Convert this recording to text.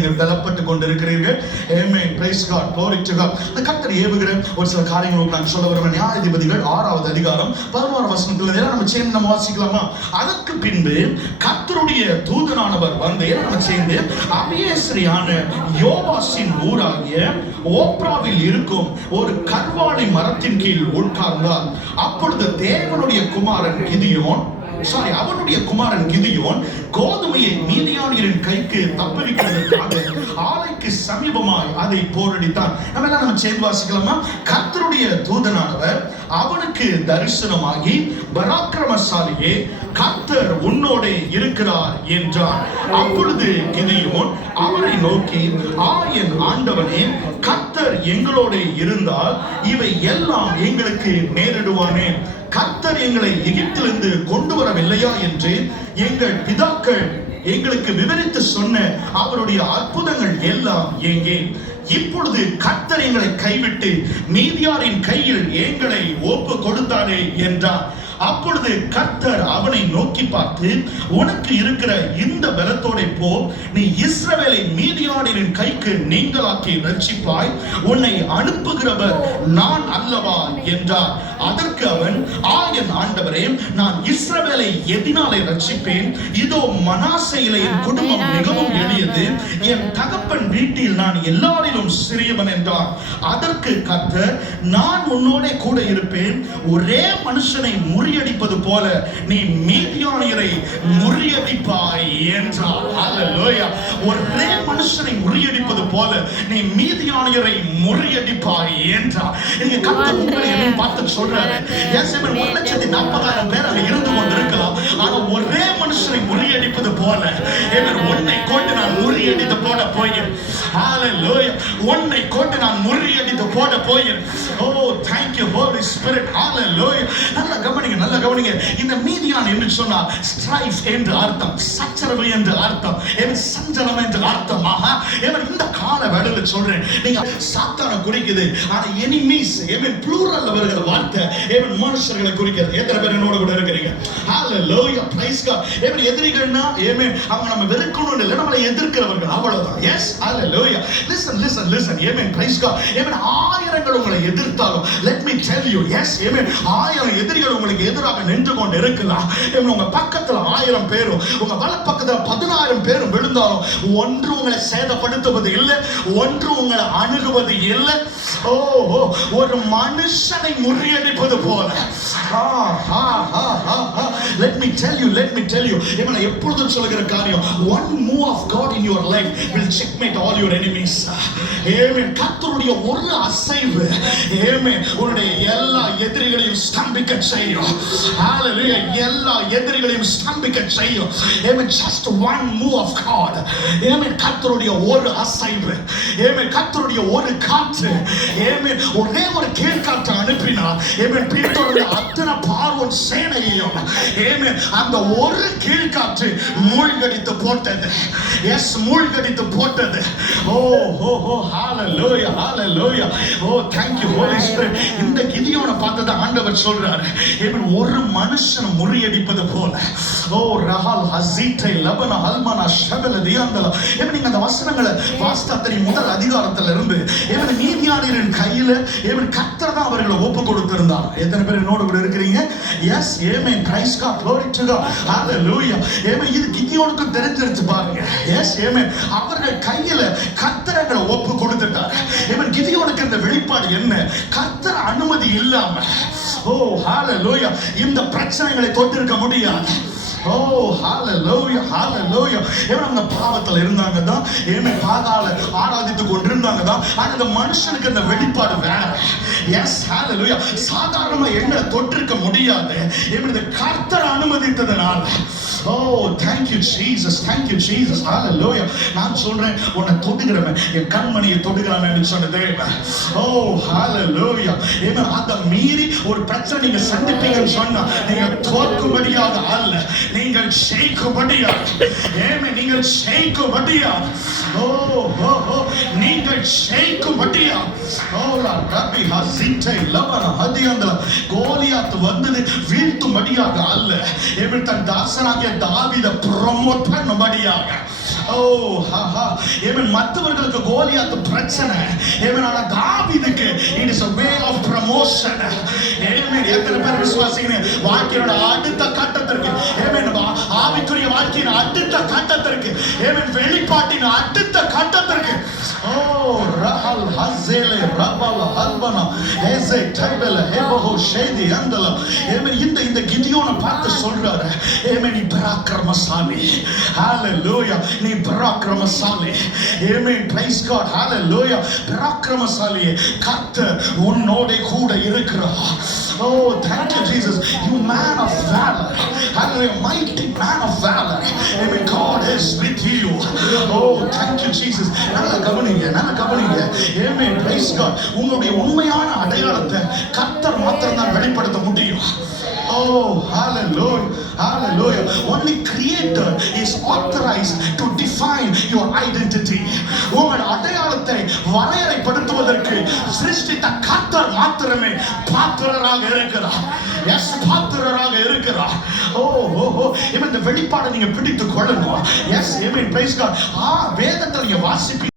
நீங்கள் பலப்பட்டு கொண்டிருக்கிறீர்கள். Amen. Praise God. glory to God. கர்த்தர் ஏவுகிற ஒரு சில காரியங்களுக்கு நான் சொல்ல வருவேன். நியாயாதிபதிகள் 6வது அதிகாரம் 11 வசனத்துல எல்லாம் நம்ம சேர்ந்து நம்ம வாசிக்கலாமா? அதற்கு பின்பு கர்த்தருடைய தூதனானவர் வந்து நம்ம சேர்ந்து அபியேஸ்ரியான யோவாசின் ஊராகிய ஓப்ராவில் இருக்கும் ஒரு கர்வாலி மரத்தின் கீழ் உட்கார்ந்தார். அப்பொழுது தேவனுடைய குமாரன் கிதியோன் அவனுடைய குமாரன் கிதியோன் கோதுமையை மீதியானியரின் கைக்கு தப்புவிக்கிறதற்காக ஆலைக்கு சமீபமாய் அதை போரடித்தான். நம்ம சேர்ந்து வாசிக்கலாமா? கர்த்தருடைய தூதனானவர் அவனுக்கு தரிசனமாகி, பராக்கிரமசாலியே, கர்த்தர் உன்னோடே இருக்கிறார் என்றார். அப்பொழுது கிதியோன் அவரை நோக்கி, என் ஆண்டவனே, கர்த்தர் எங்களோட இருந்தால் இவை எல்லாம் எங்களுக்கு நேரிடுவானே. கர்த்தர் எங்களை எகிப்திலிருந்து கொண்டு வரவில்லையா என்று எங்கள் பிதாக்கள் எங்களுக்கு விவரித்து சொன்ன அவருடைய அற்புதங்கள் எல்லாம் எங்கே? இப்பொழுது கர்த்தர் எங்களை கைவிட்டு மீதியாரின் கையில் எங்களை ஒப்பு கொடுத்தாரே என்றார். அப்பொழுது கர்த்தர் அவனை நோக்கி பார்த்து, உனக்கு இருக்கிற இந்த பலத்தோட போ, நீ இஸ்ரவேலை மீதியானியரின் கைக்கு நீங்களாக்கி ரட்சிப்பாய், உன்னை அனுப்புகிறவர் நான் அல்லவா என்றார். அதற்கு அவன், என் ஆண்டவரே, நான் இஸ்ரவேலை எதினாலே ரட்சிப்பேன்? இதோ மனாசேயிலே என் குடும்பம் மிகவும் எளியது, என் தகப்பன் வீட்டில் நான் எல்லாரிலும் சிறியவன் என்றார். அதற்கு கர்த்தர், நான் உன்னோட கூட இருப்பேன், ஒரே மனுஷனை முறியடிப்பது போல நீ மீதியானியரை முறியடிப்பாய் என்றார். ஹல்லேலூயா. ஒரே மனுஷனை முறியடிப்பது போல நீ மீதியானியரை முறியடிப்பாய் என்றார். இங்க கர்த்தர் உங்களை பார்த்து சொல்றாரு, யேசுவின் 1,40,000 பேர் அங்க இருந்து கொண்டிருக்கலாம், ஆனா ஒரே மனுஷனை முறியடிப்பது போல உன்னை கொண்டு நான் முறியடித்து போட போகிறேன். ஹல்லேலூயா. உன்னை கொண்டு நான் முறியடித்து போட போகிறேன். ஓ, thank you Holy Spirit. ஹல்லேலூயா. நல்ல கவனிங்க, நல்ல கவனிங்க. இந்த மீதியான் என்று சொன்னால் ஸ்ட்ரைஃப் என்று அர்த்தம், சச்சரவு என்று அர்த்தம், சஞ்சலம் என்று அர்த்தம். இந்த கால வேளையில சொல்றேன், நீங்க சாத்தானை குறிக்குது, ஆனா எனிமீஸ் ப்ளூரல்ல வருகிற வார்த்தை மனுஷர்களை குறிக்கிறது. எத்தனை பேர் என்னோட கூட இருக்கிறீங்க? ஹல்லேலூயா. Price God. எதிரிகள்னா அவங்க நம்ம வெறுக்கணும் இல்ல, நம்மளை எதிர்க்கிறவர்கள், அவ்வளவுதான். Yes, hallelujah. Listen listen listen. Praise God. ஆயிரங்கள் உங்களை எதிர்த்தாலும், let me tell you, yes, 1000 எதிரிகள் உங்களுக்கு எதிராக நின்று கொண்டு இருக்கலாம். உங்க பக்கத்துல 1000 பேரும், உங்க வலப்பக்கத்துல 16,000 பேரும் விழுந்தாலும் ஒன்று உங்களை சேதப்படுத்துவது இல்லை, ஒன்று உங்களை அணுகுவது இல்லை. ஒரு மனுஷனை முறியடிப்பது போல. Let me tell you, let me tell you, நான் எப்பொழுதும் சொல்லுகிற காரியம், one move of God in your life will checkmate all your enemies. ஆமென். கர்த்தருடைய ஒரு அசைவு உன்னுடைய எல்லா எதிரிகளையும் ஸ்தம்பிக்க செய்யும். ஹல்லேலூயா. எல்லா எதிரிகளையும் ஸ்தம்பிக்க செய்யும். just one move of God. கர்த்தருடைய ஒரு அசைவு, கர்த்தருடைய ஒரு காற்று, ஒரே ஒரு கீழ்காற்று அனுப்பினார். பின்தொடர்ந்த அத்தனை பார்வோன் சேனையையும் அந்த ஒரு கீழ்காற்று மூழ்கடித்து போட்டது. எஸ், மூழ்கடித்து போட்டது. ஹல்லேலூயா, ஹல்லேலூயா. thank you Holy Spirit. இந்த கிதியோனை பார்த்தத ஆண்டவர் சொல்றாரு, ஒரு மனுஷனை முறியடிப்பது போல. ரஹால் ஹஸீட்டை லபன ஹல்மனா ஷபல தியாந்தல. நீங்க அந்த வசனங்களை வாஸ்தவத்தை முதல் அதிகாரத்துல இருந்து மீதியானியரின் கையில கர்த்தர் தான் அவர்களை ஒப்பு கொடுத்திருந்தார். எத்தனை பேர் என்னோட கூட இருக்கிறீங்க? Yes, amen. Praise God. glory to God. Hallelujah. இது கிதியோனுக்கு தெரிஞ்சிருச்சு பாருங்க. Yes, amen. அவர்கள் கையில கர்த்தரை ஒப்பு கொடுத்துட்டார். கிதியோனுக்கு இந்த வெளிப்பாடு என்ன? கர்த்தர் அனுமதி இல்லாம ஹல்லேலூயா இந்த பிரச்சனைகளை தொட்டிருக்க முடியாது. ஹல்லேலூயா, ஹல்லேலூயா. அவங்க பாவத்துல இருந்தாங்க தான், பாகால ஆராதித்து கொண்டிருந்தாங்க தான், ஆனா இந்த மனுஷனுக்கு அந்த வெளிப்பாடு வேற. எஸ், ஹல்லேலூயா. சாதாரணமா எங்களை தொட்டிருக்க முடியாது, இந்த கர்த்தர் அனுமதித்ததனால. thank you Jesus, thank you Jesus. ஹல்லேலூயா. நான் சொல்றேன், உன்னை தொடுகிறவன் என் கண்மணியை தொடுகிறான் என்று சொன்ன தேவன். ஹல்லேலூயா. அதை மீறி ஒரு பிரச்சனை நீங்க சந்திப்பீங்கன்னு சொன்னா நீங்க தோற்கும்படியாக அல்ல, நீங்கள் ஜெயிக்கும்படியா, ஆமென், நீங்கள் ஜெயிக்கும்படியா, ஓ ஓ ஓ நீங்கள் ஜெயிக்கும்படியா, ஓ லா ரபி ஹசிட்டை லபன ஹதியந்தல கோலியாத் வந்தது வீழ்த்தும்படியாக அல்ல, ஆமென், தன் தாசனாகிய தாவீதை ப்ரோமோட் பண்ணும்படியாக. ஓ ஹா, ஆமென், மற்றவர்களுக்கு கோலியாத் பிரச்சனை, ஆமென், ஆனா தாவீதுக்கு it is a way of promotion. ஆமென், எத்தனை பேர் விசுவாசிங்க வாழ்க்கையோட அடுத்த கட்டத்திற்கு, ஆமென், ஆவிக்குரிய வாழ்க்கையின் அடுத்த கட்டத்திற்கு, ஆமென், வெளிப்பாட்டின் அடுத்த கட்டத்திற்கு, ஓ ரஹல் ஹஸேலே ரபல ஹல்பனா ஹேசே டைபல ஹேபஹோ ஷேதி அந்தல, ஆமென், இந்த கிதியோனை பார்த்து சொல்றாரு, ஆமென், நீ பராக்கிரமசாலி, ஹalleluya, நீ பராக்கிரமசாலி, ஆமென், praise God, hallelujah, பராக்கிரமசாலியே, கர்த்தர் உன்னோட கூட இருக்கிறார். Oh, thank you Jesus, you man of valor, hallelujah, mighty man of valor, amen, God is with you. Oh, thank you Jesus. நல்ல கவனிங்க, amen, praise God. உங்களுடைய உண்மையான அடையாளத்தை கர்த்தர் மாத்திரம் தான் வெளிப்படுத்த முடியும். Oh, hallelujah, hallelujah. Only Creator is authorized to define your identity. உங்கள் அடையாளத்தை வரையறைப்படுத்துவதற்கு சிருஷ்டித்த கர்த்தர் மாத்திரமே பாத்திரராக இருக்கிறார். எஸ், பாத்திரராக இருக்கிறார். ஓ ஓ ஓ, இந்த வெளிப்பாடை நீங்க பிடித்துக் கொள்ளணும். S, amen, praise God. வேதத்தை நீங்க வாசிப்பீங்க.